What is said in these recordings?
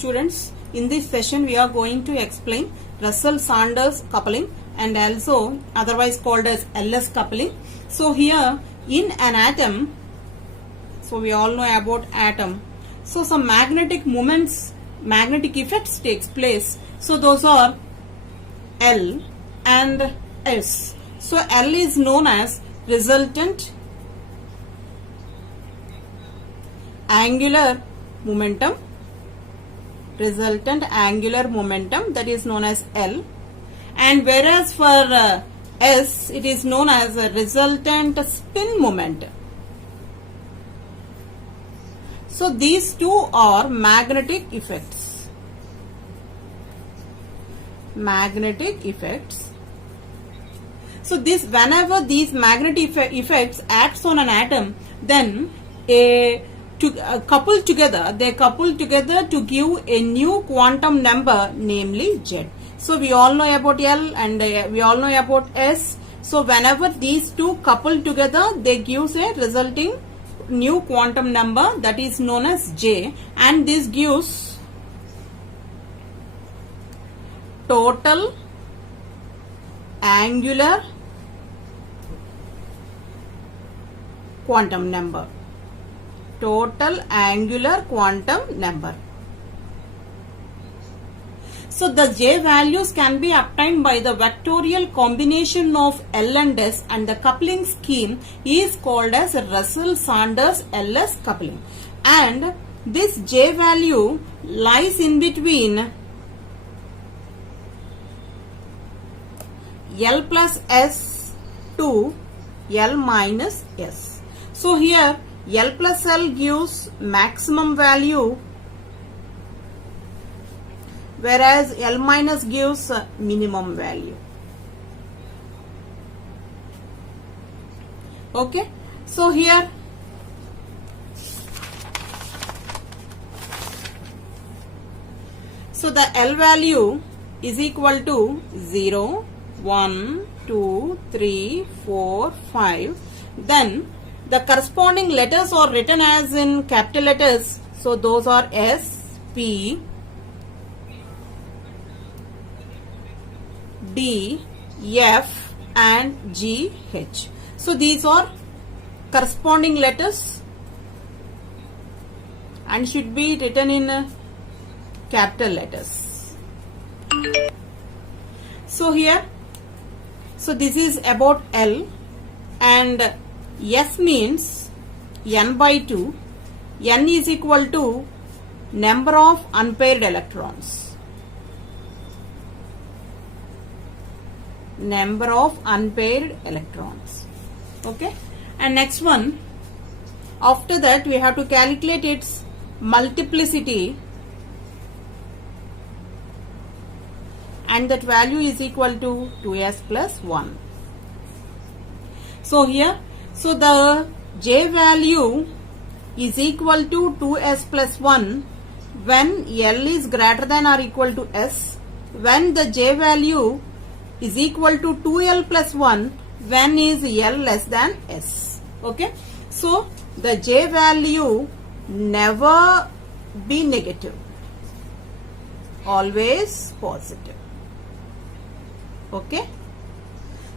students. In this session we are going to explain Russell-Saunders coupling and also otherwise called as LS coupling. So here in an atom, so we all know about atom. So some magnetic moments, magnetic effects takes place. So those are L and S. So L is known as resultant angular momentum, that is known as L, and whereas for S it is known as a resultant spin moment. So these two are magnetic effects. So this, whenever these magnetic effects acts on an atom, then they couple together to give a new quantum number, namely Z. So we all know about L and we all know about S. So whenever these two couple together, they gives a resulting new quantum number, that is known as J, and this gives total angular quantum number. So the J values can be obtained by the vectorial combination of L and S, and the coupling scheme is called as Russell-Saunders LS coupling. And this J value lies in between L plus S to L minus S. So here L plus L gives maximum value, whereas L minus gives minimum value. Okay, so here so the L value is equal to 0, 1, 2, 3, 4, 5. Then the corresponding letters are written as in capital letters. So those are S, P, D, F and G, H. So these are corresponding letters and should be written in capital letters. So here, so this is about L, and S means N by 2. N is equal to number of unpaired electrons. Okay, and next one, after that we have to calculate its multiplicity, and that value is equal to 2s plus 1. So here, so the J value is equal to 2s plus 1 when L is greater than or equal to S, when the J value is equal to 2L plus 1 when is L less than S. Okay, so the J value never be negative, always positive. Okay,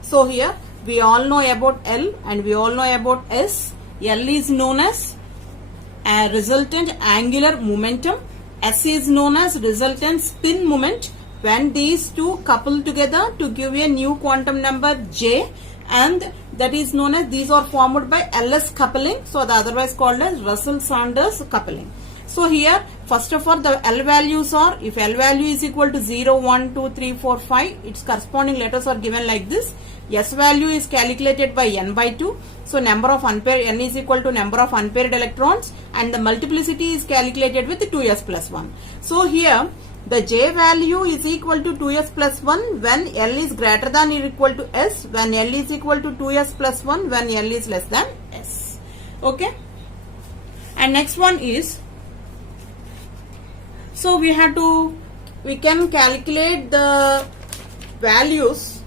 so here we all know about L and we all know about S. L is known as a resultant angular momentum. S is known as resultant spin moment. When these two couple together to give a new quantum number J, and that is known as, these are formed by LS coupling. So the otherwise called as Russell-Saunders coupling. So here first of all the L values are, if L value is equal to 0, 1, 2, 3, 4, 5, its corresponding letters are given like this. S value is calculated by N by 2. So number of unpaired, N is equal to number of unpaired electrons, and the multiplicity is calculated with 2s plus 1. So here the J value is equal to 2s plus 1 when L is greater than or equal to S, when L is equal to 2s plus 1 when L is less than S. Okay, and next one is, so we can calculate the values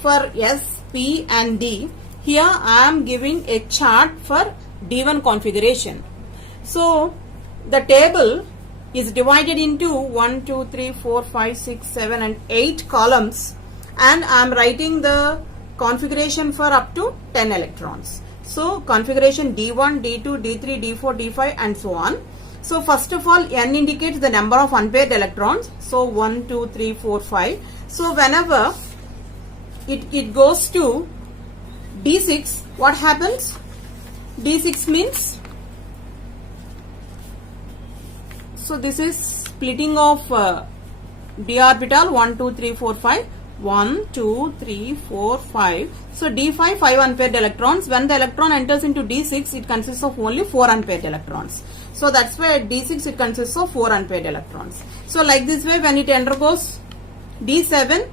for S, P and D. Here I am giving a chart for D1 configuration. So the table is divided into 1, 2, 3, 4, 5, 6, 7 and 8 columns, and I am writing the configuration for up to 10 electrons. So configuration D1, D2, D3, D4, D5 and so on. So first of all, N indicates the number of unpaired electrons. So 1, 2, 3, 4, 5. So whenever it goes to D6, what happens? D6 means, so this is splitting of d orbital 1, 2, 3, 4, 5. 1, 2, 3, 4, 5. So D5, 5 unpaired electrons. When the electron enters into D6, it consists of only 4 unpaired electrons. So that's why at D6 it consists of 4 unpaired electrons. So like this way, when it undergoes D7,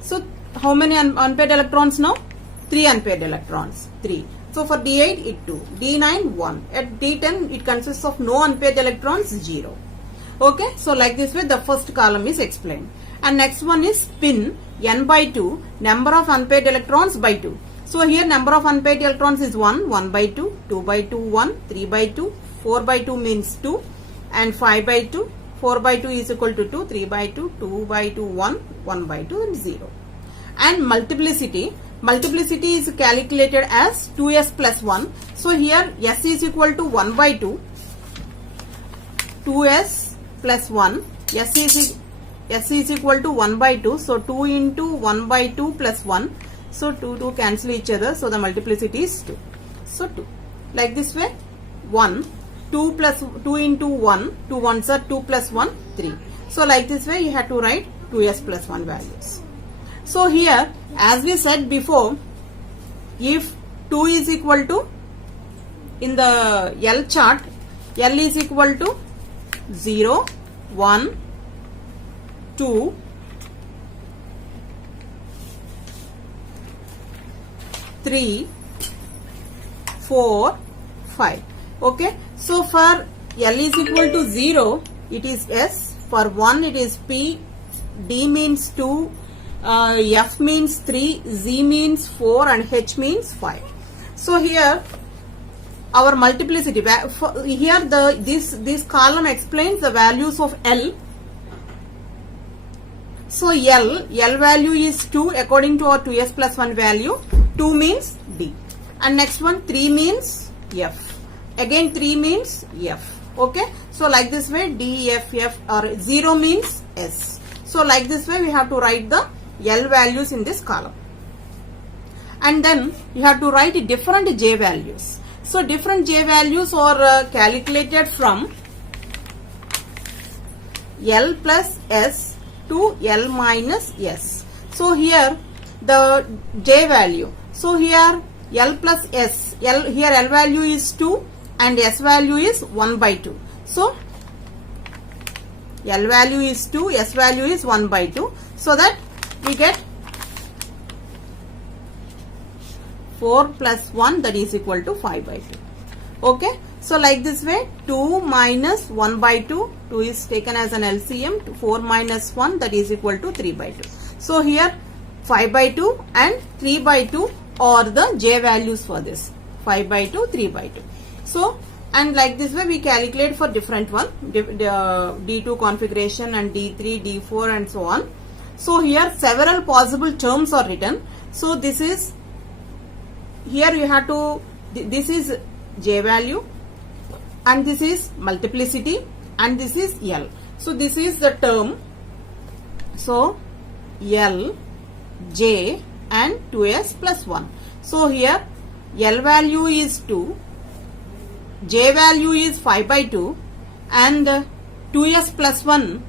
so how many unpaired electrons now? 3 unpaired electrons. 3. So for D8, it 2. D9, 1. At D10, it consists of no unpaired electrons, 0. Okay, so like this way, the first column is explained. And next one is spin, n by 2, number of unpaired electrons by 2. So here number of unpaired electrons is 1, 1 by 2, 2 by 2, 1, 3 by 2, 4 by 2 means 2, and 5 by 2, 4 by 2 is equal to 2, 3 by 2, 2 by 2, 1, 1 by 2 and 0. And multiplicity is calculated as 2s plus 1. So here s is equal to 1 by 2, 2s plus 1, s is equal to 1 by 2. So 2 into 1 by 2 plus 1. So 2 cancel each other. So the multiplicity is 2. So 2. Like this way, 1, 2 plus 2 into 1, 2 ones are 2 plus 1, 3. So like this way, you have to write 2s plus 1 values. So here, as we said before, if 2 is equal to, in the L chart, L is equal to 0, 1, 2, 3, 4, 5. Okay. So for L is equal to 0, it is S. For 1, it is P. D means 2. F means 3. Z means 4. And H means 5. So here, our multiplicity. Here this column explains the values of L. So L value is 2 according to our 2s plus 1 value. 2 means D. And next one, 3 means F. Again 3 means F. Okay. So like this way, D, F, F, or 0 means S. So like this way, we have to write the L values in this column. And then you have to write different J values. So different J values are calculated from L plus S to L minus S. So here the J value. So here L plus S, here L value is 2 and S value is 1 by 2. So L value is 2, S value is 1 by 2. So that we get 4 plus 1, that is equal to 5 by 2. Okay. So like this way, 2 minus 1 by 2, 2 is taken as an LCM, 4 minus 1, that is equal to 3 by 2. So here 5 by 2 and 3 by 2 are the J values for this. 5 by 2, 3 by 2. So, and like this way we calculate for different one, D2 configuration and D3, D4 and so on. So here several possible terms are written. So this is, here you have to, this is J value and this is multiplicity and this is L. So this is the term. So L, J and 2s plus 1. So here L value is 2, J value is 5 by 2 and 2s plus 1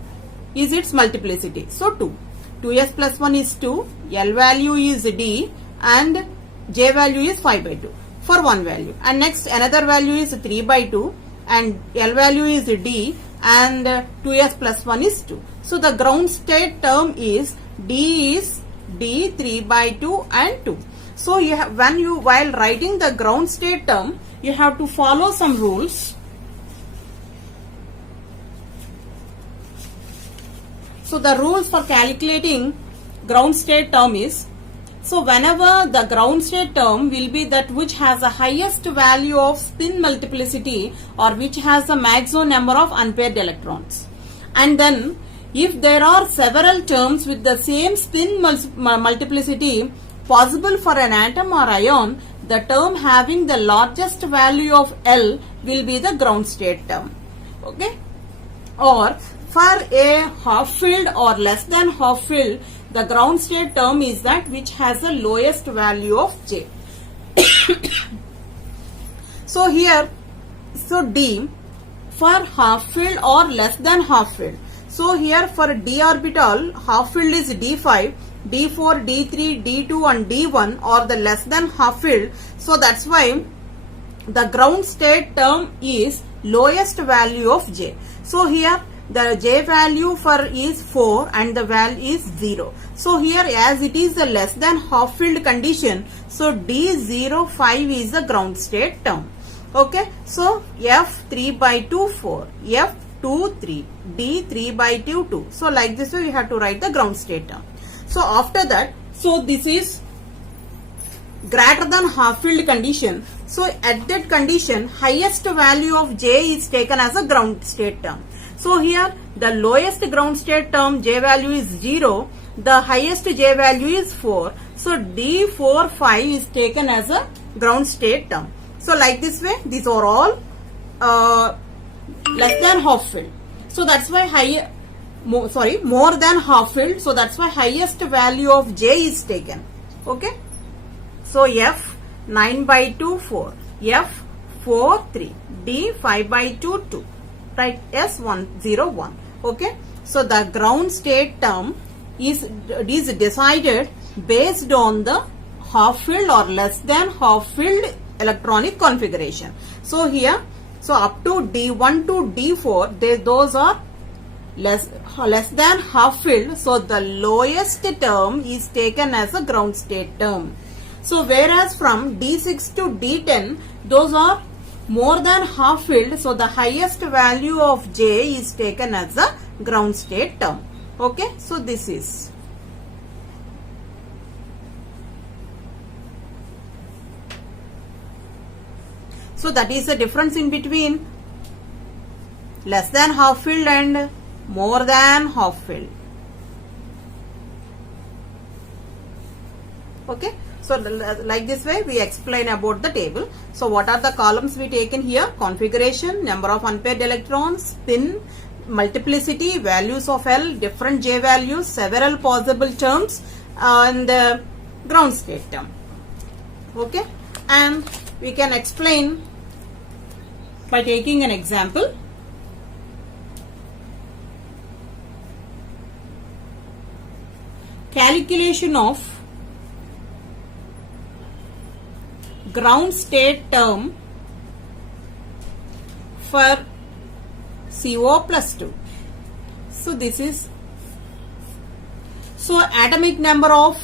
is its multiplicity. So 2. 2s plus 1 is 2, L value is D and J value is 5 by 2 for one value. And next another value is 3 by 2 and L value is D and 2s plus 1 is 2. So the ground state term is D is D 3 by 2 and 2. So you have, while writing the ground state term, you have to follow some rules. So the rules for calculating ground state term is, So whenever the ground state term will be that which has the highest value of spin multiplicity or which has the maximum number of unpaired electrons. And then if there are several terms with the same spin multiplicity possible for an atom or ion, the term having the largest value of L will be the ground state term. Okay? Or for a half filled or less than half filled, the ground state term is that which has the lowest value of J. So here, so D for half filled or less than half filled. So here for D orbital, half filled is D5, D4, D3, D2 and D1 or the less than half filled. So that's why the ground state term is lowest value of J. So here the J value for is 4 and the value is 0. So here as it is the less than half filled condition, so D05 is the ground state term. Okay, so F 3 by 2 4, F 2 3, D 3 by 2 2. So like this way we have to write the ground state term. So after that, so this is greater than half filled condition. So at that condition, highest value of J is taken as a ground state term. So here the lowest ground state term J value is 0, the highest J value is 4. So D45 is taken as a ground state term. So like this way, these are all less than half filled. So that's why more than half filled. So that's why highest value of J is taken. Okay. So F 9 by 2 4, F 4 3, D 5 by 2 2. Right, S101. Okay, so the ground state term is decided based on the half filled or less than half filled electronic configuration. So here, so up to D1 to D4, those are less than half filled. So the lowest term is taken as a ground state term. So whereas from D6 to D10, those are more than half filled, so the highest value of J is taken as the ground state term. Okay, so this is. So that is the difference in between less than half filled and more than half filled. Okay. So like this way we explain about the table. So what are the columns we taken here? Configuration, number of unpaired electrons, spin, multiplicity, values of L, different J values, several possible terms and ground state term. Okay, and we can explain by taking an example. Calculation of ground state term for CO plus 2. So this is, so atomic number of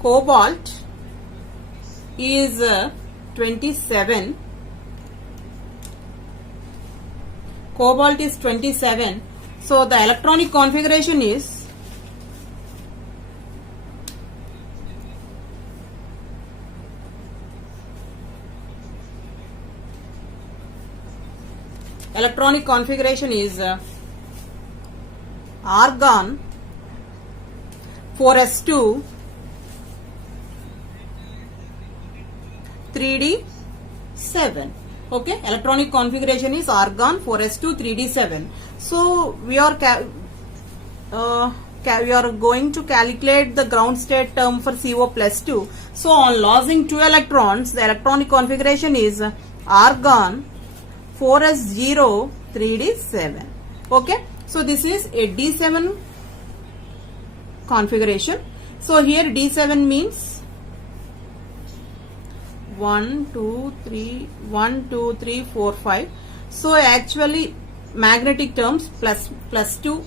cobalt is 27. Cobalt is 27. So the electronic configuration is argon 4s2 3d7. Okay, electronic configuration is argon 4s2 3d7. So we are going to calculate the ground state term for CO plus 2. So on losing 2 electrons, the electronic configuration is argon 4s0 3d7. Okay, so this is a d7 configuration. So here d7 means 1 2 3 1 2 3 4 5. So actually magnetic terms plus 2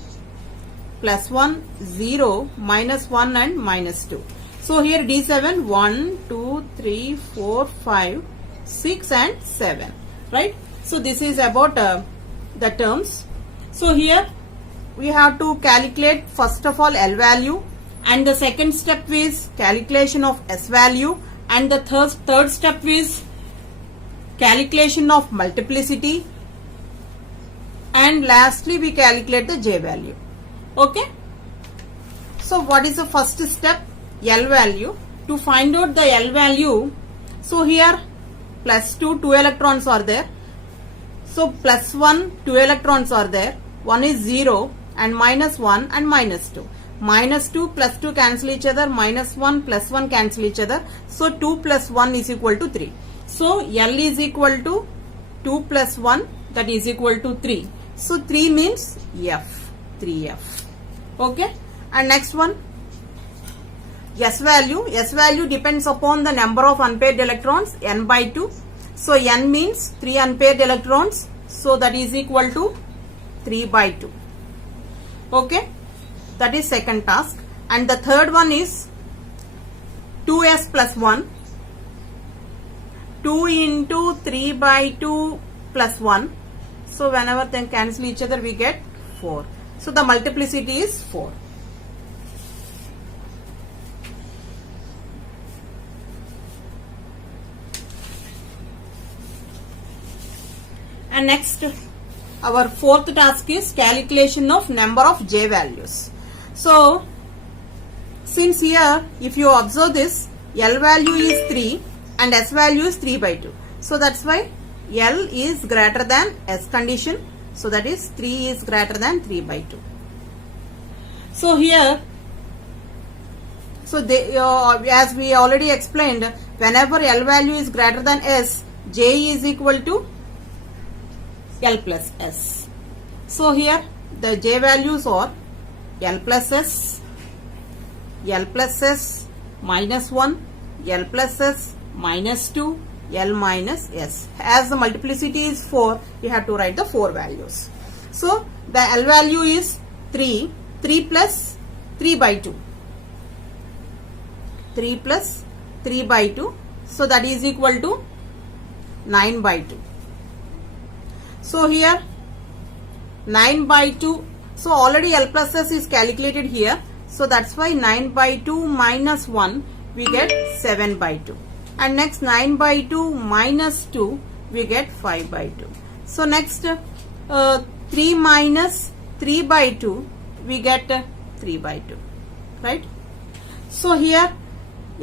plus 1 0 minus 1 and minus 2. So here d7 1 2 3 4 5 6 and 7, right? So this is about the terms. So here we have to calculate first of all L value and the second step is calculation of S value, and the third step is calculation of multiplicity, and lastly we calculate the J value. Okay. So what is the first step? L value. To find out the L value, so here plus 2 electrons are there. So plus 1 2 electrons are there. One is 0 and minus 1 and minus 2. Minus 2 plus 2 cancel each other. Minus 1 plus 1 cancel each other. So 2 plus 1 is equal to 3. So L is equal to 2 plus 1, that is equal to 3. So 3 means F. 3F. Okay. And next one, S value. S value depends upon the number of unpaired electrons, n by 2. So n means 3 unpaired electrons. So that is equal to 3 by 2. Okay. That is second task. And the third one is 2s plus 1. 2 into 3 by 2 plus 1. So whenever they cancel each other we get 4. So the multiplicity is 4. And next, our fourth task is calculation of number of J values. So since here if you observe this, L value is 3 and S value is 3 by 2. So that's why L is greater than S condition. So that is 3 is greater than 3 by 2. So here, so as we already explained, whenever L value is greater than S, J is equal to L plus S. So here the J values are L plus S, L plus S minus 1, L plus S minus 2, L minus S. As the multiplicity is 4, you have to write the 4 values. So the L value is 3, 3 plus 3 by 2. 3 plus 3 by 2. So that is equal to 9 by 2. So here 9 by 2. So already L plus S is calculated here. So that's why 9 by 2 minus 1 we get 7 by 2. And next 9 by 2 minus 2 we get 5 by 2. So next 3 minus 3 by 2 we get 3 by 2. Right? So here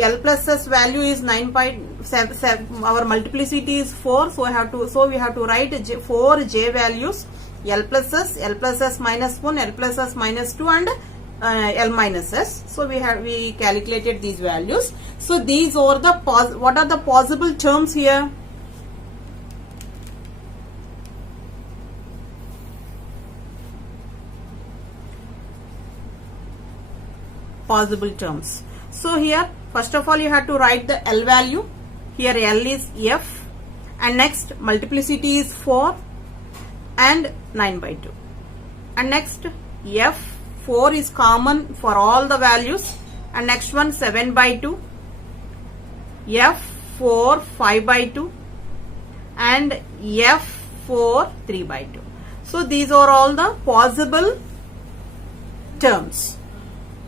L plus S value is 9 by 7, our multiplicity is 4, so we have to write 4 J values, L plus S minus 1, L plus S minus 2 and L minus S. So we calculated these values. So these are the what are the possible terms here? Possible terms. So here first of all you have to write the L value. Here L is F and next multiplicity is 4 and 9 by 2. And next F 4 is common for all the values and next one 7 by 2, F 4 5 by 2 and F 4 3 by 2. So these are all the possible terms.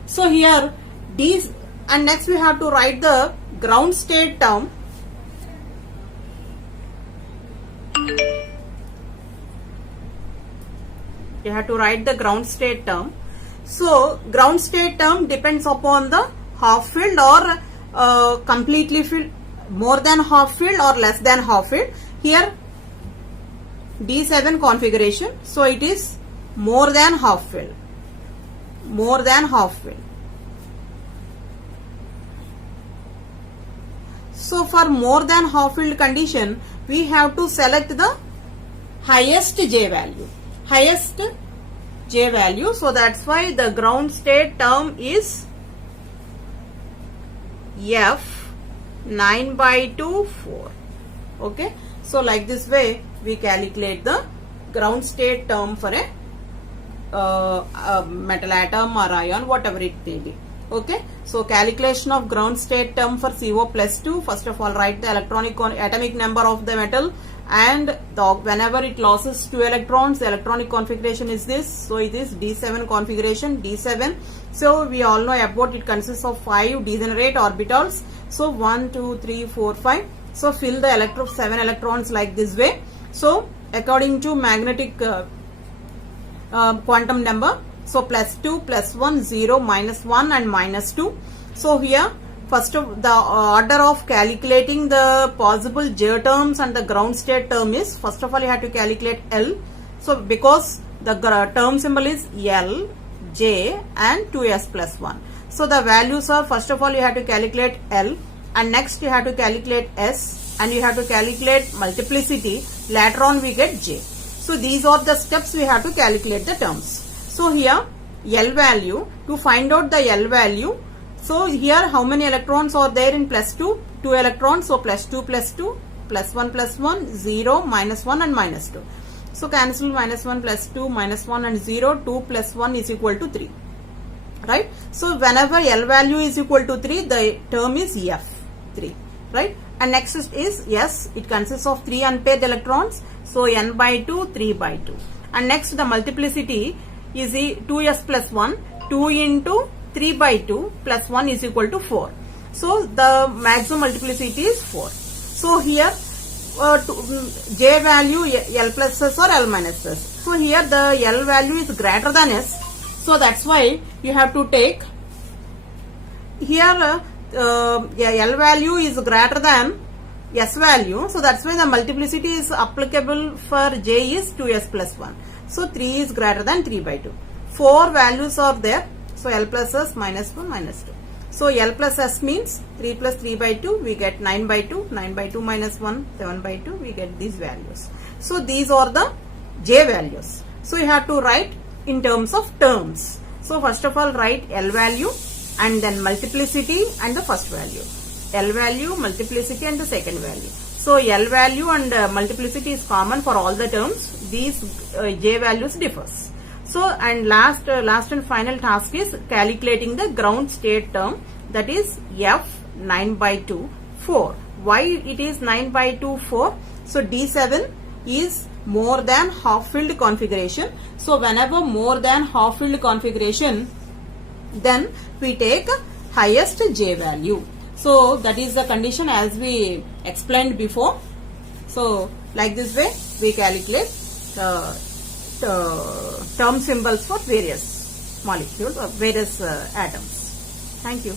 So here these, and next we have to write the ground state term. You have to write the ground state term. So ground state term depends upon the half filled or completely filled, more than half filled or less than half filled. Here D7 configuration, so it is more than half filled. More than half filled. So for more than half filled condition, we have to select the highest J value. Highest J value. So that's why the ground state term is F 9 by 2 4. Okay. So like this way we calculate the ground state term for a metal atom or ion, whatever it may be. Okay. So calculation of ground state term for CO plus 2. First of all write the atomic number of the metal and whenever it loses 2 electrons, the electronic configuration is this. So it is D7 configuration, D7. So we all know about it consists of 5 degenerate orbitals. So 1, 2, 3, 4, 5. So fill the 7 electrons like this way. So according to magnetic quantum number, so plus 2, plus 1, 0, minus 1 and minus 2. So here first of the order of calculating the possible J terms and the ground state term is, first of all you have to calculate L. So because the term symbol is L, J and 2s plus 1. So the values are, first of all you have to calculate L, and next you have to calculate S, and you have to calculate multiplicity. Later on we get J. So these are the steps we have to calculate the terms. So here L value, to find out the L value, so here how many electrons are there in plus 2? 2 electrons. So plus 2 plus 2, plus 1, 0, minus 1 and minus 2. So cancel minus 1 plus 2, minus 1 and 0, 2 plus 1 is equal to 3. Right? So whenever L value is equal to 3, the term is F, 3. Right? And next is S, it consists of 3 unpaired electrons. So n by 2, 3 by 2. And next the multiplicity is 2s plus 1, 2 into 3 by 2 plus 1 is equal to 4. So the maximum multiplicity is 4. So here J value L plus S or L minus S. So here the L value is greater than S. So that's why you have to take here L value is greater than S value. So that's why the multiplicity is applicable for J is 2s plus 1. So 3 is greater than 3 by 2. 4 values are there. So L plus S, minus 1, minus 2. So L plus S means 3 plus 3 by 2, we get 9 by 2. 9 by 2 minus 1, 7 by 2, we get these values. So these are the J values. So you have to write in terms of terms. So first of all write L value and then multiplicity and the first value. L value, multiplicity and the second value. So L value and multiplicity is common for all the terms. These J values differs. So and last and final task is calculating the ground state term, that is F 9 by 2 4. Why it is 9 by 2 4? So D7 is more than half filled configuration. So whenever more than half filled configuration, then we take highest J value. So that is the condition as we explained before. So like this way we calculate term symbols for various molecules or various atoms. Thank you.